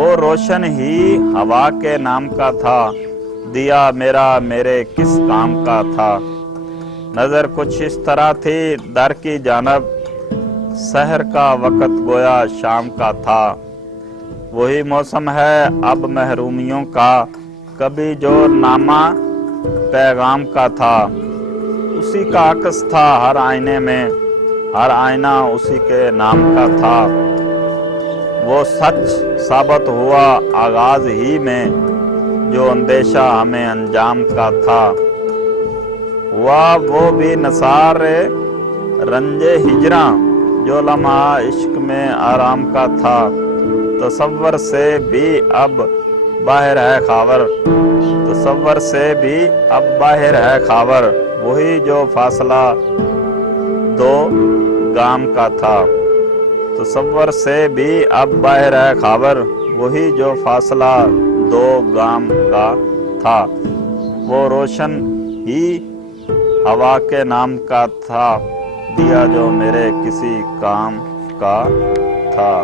وہ روشن ہی ہوا کے نام کا تھا، دیا میرا میرے کس کام کا تھا۔ نظر کچھ اس طرح تھی در کی جانب، سحر کا وقت گویا شام کا تھا۔ وہی موسم ہے اب محرومیوں کا، کبھی جو نامہ پیغام کا تھا۔ اسی کا عکس تھا ہر آئینے میں، ہر آئینہ اسی کے نام کا تھا۔ وہ سچ ثابت ہوا آغاز ہی میں، جو اندیشہ ہمیں انجام کا تھا۔ ہوا وہ بھی نثار رنج ہجراں، جو لمحہ عشق میں آرام کا تھا۔ تصور سے بھی اب باہر ہے خاور، تصور سے بھی اب باہر ہے خاور، وہی جو فاصلہ دو گام کا تھا۔ تصور سے بھی اب باہر ہے خاور، وہی جو فاصلہ دو گام کا تھا۔ وہ روشن ہی ہوا کے نام کا تھا، دیا جو میرے کسی کام کا تھا۔